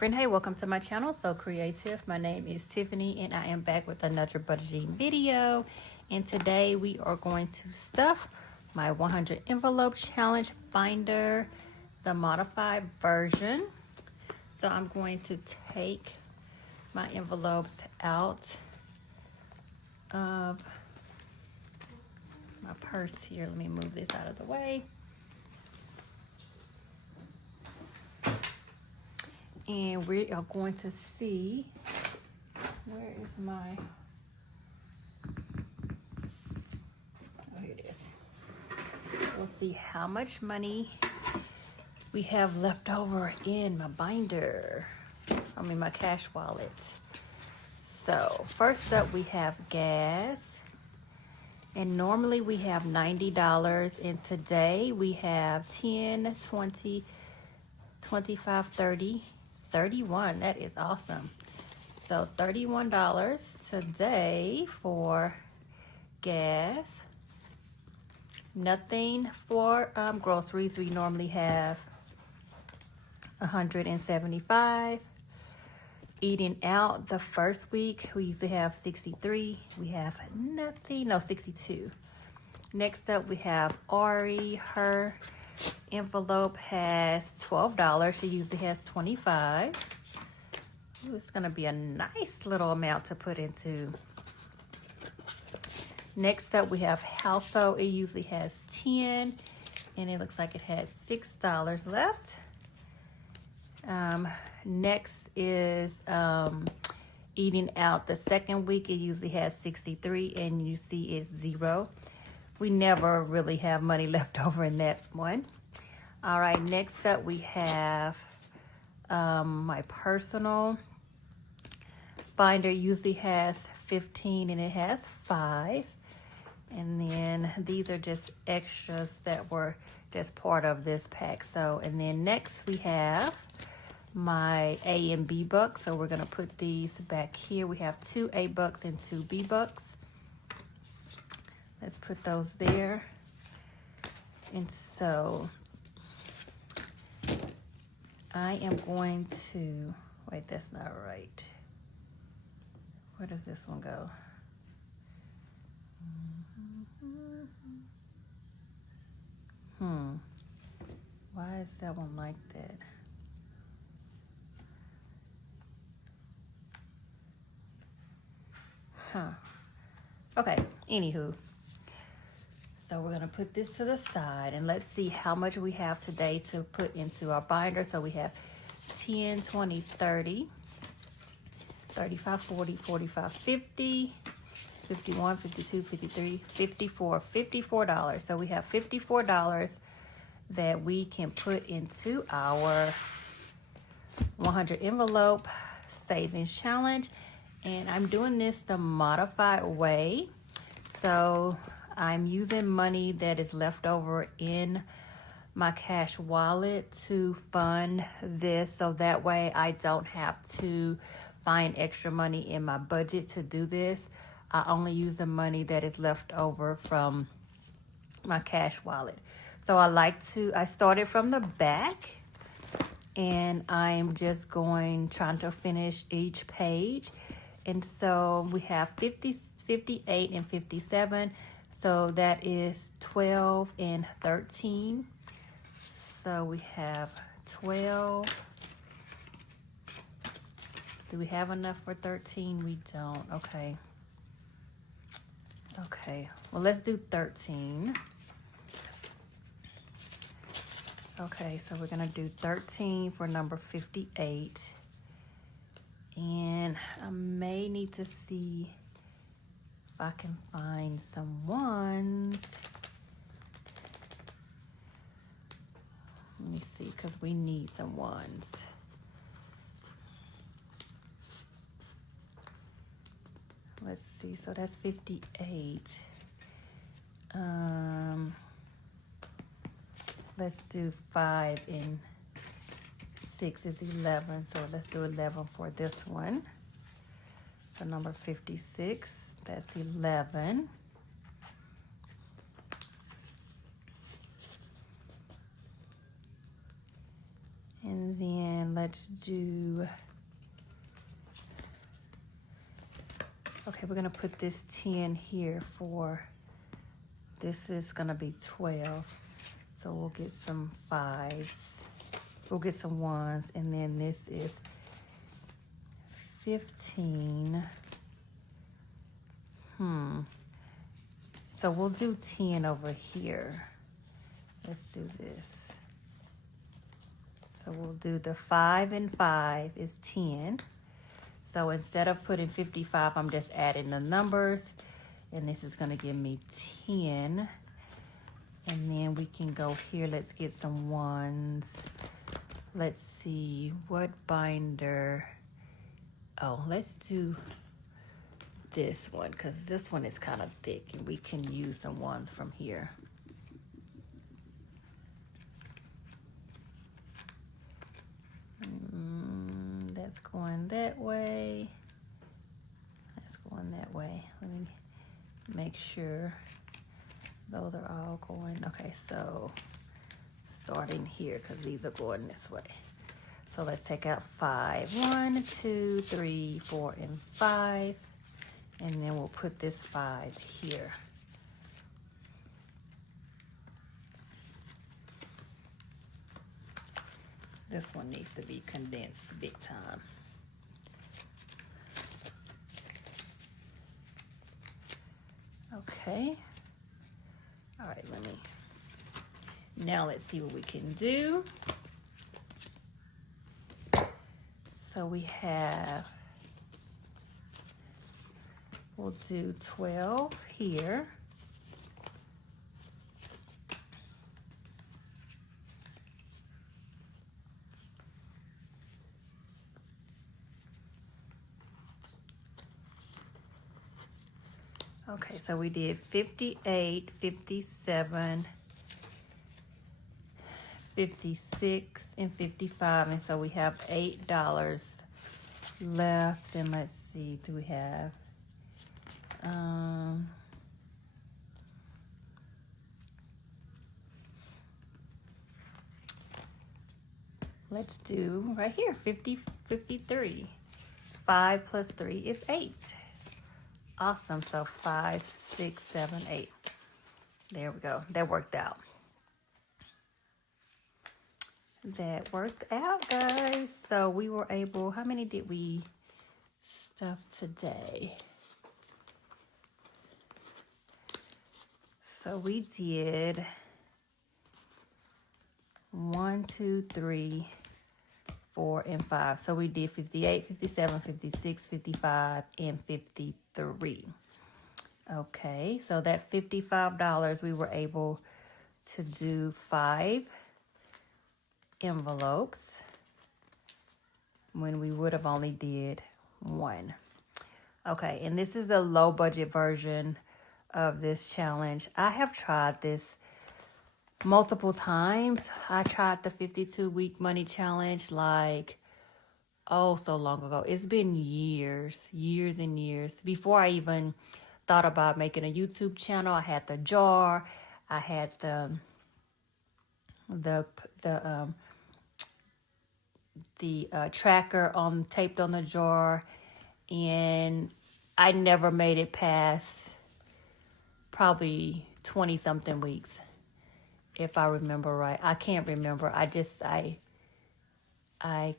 friend. Hey, welcome to my channel, So Creative. My name is Tiffany and I am back with another budgeting video. And today we are going to stuff my 100 envelope challenge binder, the modified version. So I'm going to take my envelopes out of my purse here. Let me move this out of the way. And we are going to see, where is my, oh, here it is. We'll see how much money we have left over in my binder. My cash wallet. So first up we have gas. And normally we have $90, and today we have 10, 20, 25, 30, 31. That is awesome. So $31 today for gas. Nothing for groceries. We normally have $175. Eating out the first week, we usually have 63. We have nothing, no, 62. Next up, we have Ari. Her envelope has $12. She usually has 25. Ooh, it's gonna be a nice little amount to put into. Next up, we have Household. It usually has 10, and it looks like it had $6 left. Next is eating out the second week. It usually has 63, and you see it's 0. We never really have money left over in that one. All right, next up we have my personal binder. Usually has 15 and it has 5. And then these are just extras that were just part of this pack. So, and then next we have my A and B bucks. So we're gonna put these back here. We have 2 A bucks and 2 B bucks. Let's put those there. And so I am going to, wait, that's not right. Where does this one go? Why is that one like that? Okay, anywho. So we're gonna put this to the side and let's see how much we have today to put into our binder. So we have 10, 20, 30, 35, 40, 45, 50, 51, 52, 53, 54, $54. So we have $54 that we can put into our 100 envelope savings challenge. And I'm doing this the modified way. So I'm using money that is left over in my cash wallet to fund this, so that way I don't have to find extra money in my budget to do this. I only use the money that is left over from my cash wallet. So I started from the back, and I'm just trying to finish each page. And so we have 50, 58, and 57. So that is 12 and 13. So we have 12. Do we have enough for 13? We don't. Okay. Okay. Well, let's do 13. Okay, so we're going to do 13 for number 58. And I may need to see if I can find some ones. Let me see, because we need some ones. Let's see, so that's 58. Let's do 5 and 6 is 11, so let's do 11 for this one. So number 56, that's 11. And then let's let's do, okay, we're gonna put this 10 here for, this is gonna be 12. So we'll get some 5s, we'll get some 1s, and then this is 15. So we'll do 10 over here. Let's do this. So we'll do the 5 and 5 is 10. So instead of putting 55, I'm just adding the numbers, and this is gonna give me 10. And then we can go here, let's get some 1s. Let's see, what binder? Oh, let's do this one, because this one is kind of thick and we can use some 1s from here. That's going that way. That's going that way. Let me make sure those are all going. Okay, so starting here, because these are going this way. So let's take out 5. 1, 2, 3, 4, and 5. And then we'll put this 5 here. This one needs to be condensed big time. Okay. All right, now let's see what we can do. So we have, we'll do 12 here. Okay, so we did 58, 57, 56, and 55, and so we have $8 left. And let's see, do we have let's do right here, 53. 5 plus 3 is 8. Awesome. So 5, 6, 7, 8. There we go. That worked out. That worked out, guys. So we were able, how many did we stuff today? So we did 1, 2, 3, 4, and 5. So we did 58, 57, 56, 55, and 53. Okay, so that $55, we were able to do 5 envelopes when we would have only did 1. Okay, and this is a low budget version of this challenge. I have tried this multiple times. I tried the 52-week money challenge like, oh, so long ago. It's been years and years. Before I even thought about making a YouTube channel, I had the jar, I had the tracker taped on the jar, and I never made it past probably 20 something weeks, if I remember right. I can't remember. I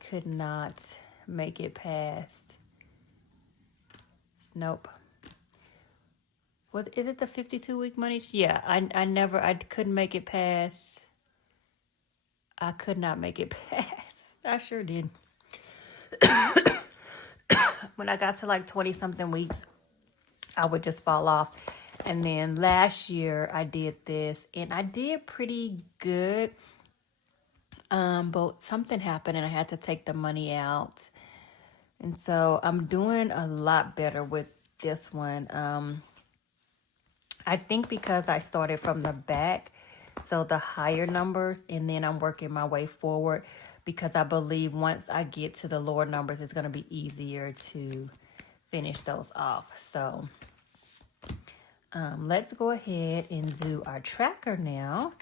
could not make it past. Nope. Is it the 52-week money? Yeah, I couldn't make it past. I could not make it past. I sure did. When I got to like 20 something weeks, I would just fall off. And then last year I did this and I did pretty good. But something happened and I had to take the money out. And so I'm doing a lot better with this one. I think because I started from the back, so the higher numbers, and then I'm working my way forward, because I believe once I get to the lower numbers, it's going to be easier to finish those off. So let's go ahead and do our tracker now.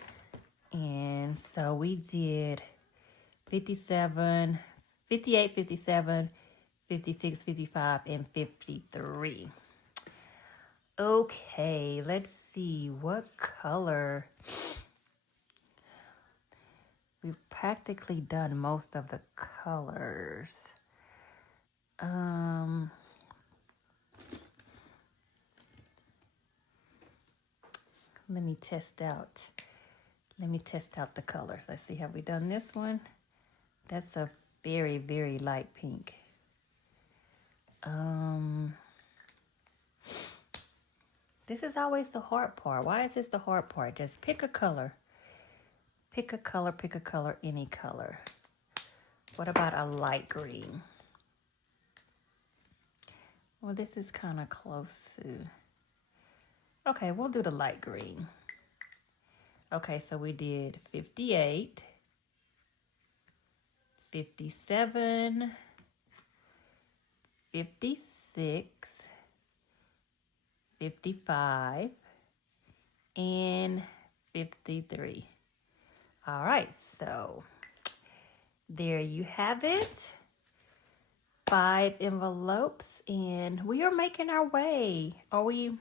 And so we did 57, 58, 57, 56, 55, and 53. Okay, let's see what color. We've practically done most of the colors. Let me test out. The colors. Let's see, have we done this one? That's a very, very light pink. This is always the hard part. Why is this the hard part? Just pick a color. Pick a color, any color. What about a light green? Well, this is kind of close to... Okay, we'll do the light green. Okay, so we did 58, 57, 56, 55, and 53. All right, so there you have it. 5 envelopes, and we are making our way. Are we?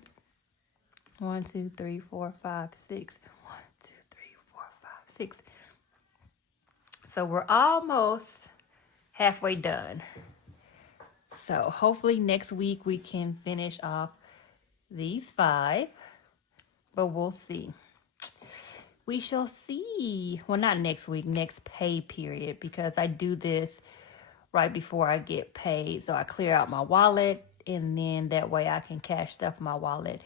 1, 2, 3, 4, 5, 6. 1, 2, 3, 4, 5, 6. So we're almost halfway done. So hopefully next week we can finish off these 5, but we'll see. We shall see. Well, not next week, next pay period, because I do this right before I get paid. So I clear out my wallet, and then that way I can cash stuff in my wallet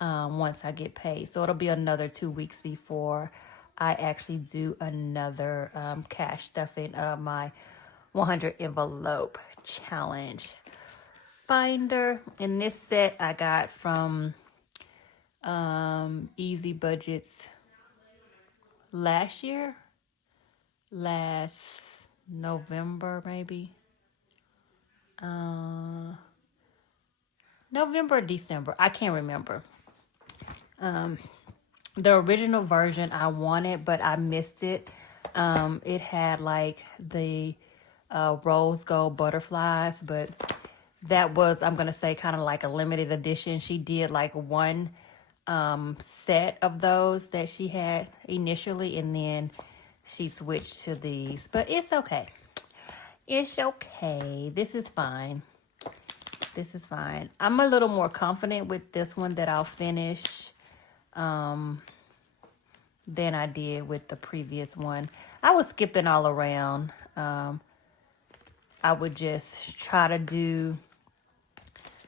once I get paid. So it'll be another 2 weeks before I actually do another cash stuffing of my 100 envelope challenge binder. And this set I got from Easy Budgets last November, maybe. November or December. I can't remember. The original version I wanted, but I missed it. It had like the rose gold butterflies, but that was, I'm going to say, kind of like a limited edition. She did like one set of those that she had initially, and then she switched to these. But it's okay. It's okay. This is fine. I'm a little more confident with this one that I'll finish than I did with the previous one. I was skipping all around. I would just try to do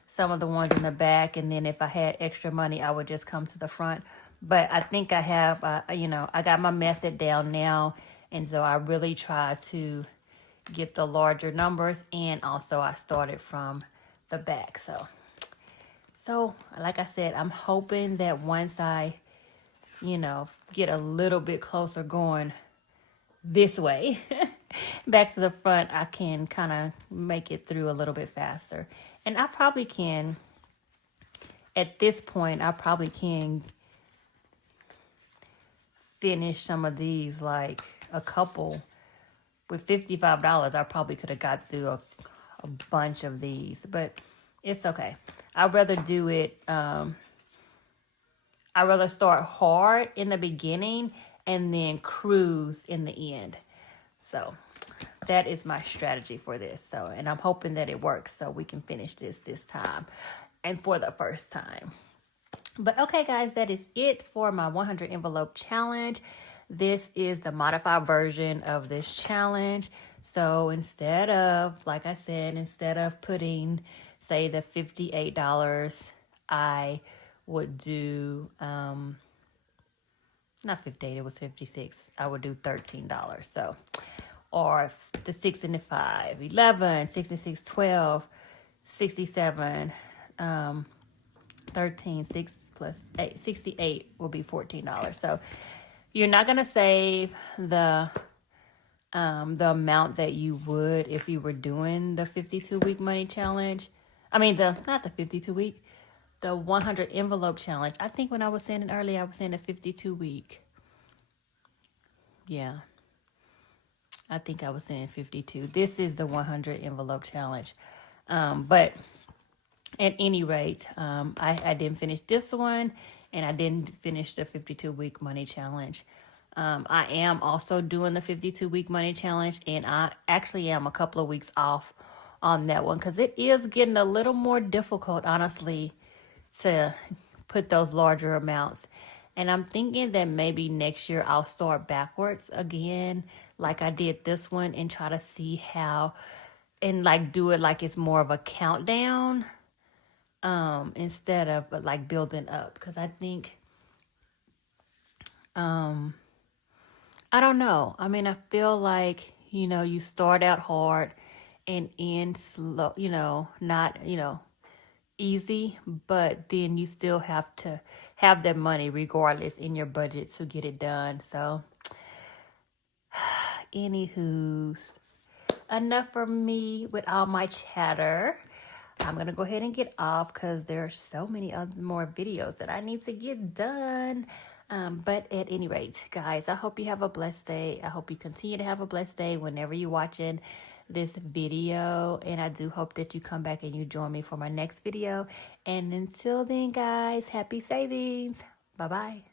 some of the ones in the back, and then if I had extra money, I would just come to the front. But I think I have, I got my method down now, and so I really try to get the larger numbers, and also I started from the back. So like I said, I'm hoping that once I, get a little bit closer going this way, back to the front, I can kind of make it through a little bit faster. And I probably can, at this point, finish some of these, like a couple. With $55, I probably could have got through a bunch of these, but it's okay. I'd rather do it, I'd rather start hard in the beginning and then cruise in the end. So that is my strategy for this. So, and I'm hoping that it works so we can finish this time and for the first time. But okay, guys, that is it for my 100 envelope challenge. This is the modified version of this challenge. So instead of, like I said, instead of putting, say, the $58, I would do, not 58, it was 56. I would do $13. So, or the 6 and the 5, 11, 66, 12, 67, 13, 6 plus 8, 68 will be $14. So you're not going to save the amount that you would if you were doing the 52-week money challenge. I mean, not the 52-week, the 100 envelope challenge. I think when I was saying it earlier, I was saying the 52-week. Yeah. I think I was saying 52. This is the 100 envelope challenge. But at any rate, I didn't finish this one, and I didn't finish the 52-week money challenge. I am also doing the 52-week money challenge, and I actually am a couple of weeks off on that one because it is getting a little more difficult, honestly, to put those larger amounts. And I'm thinking that maybe next year I'll start backwards again, like I did this one, and try to see how, and like do it like it's more of a countdown, instead of like building up. Because I think, I don't know. I mean, I feel like, you start out hard and end slow, not, easy, but then you still have to have that money regardless in your budget to get it done. So, anywho's, enough for me with all my chatter. I'm gonna go ahead and get off because there's so many other more videos that I need to get done. But at any rate, guys, I hope you have a blessed day. I hope you continue to have a blessed day whenever you're watching this video. And I do hope that you come back and you join me for my next video. And until then, guys, happy savings. Bye-bye.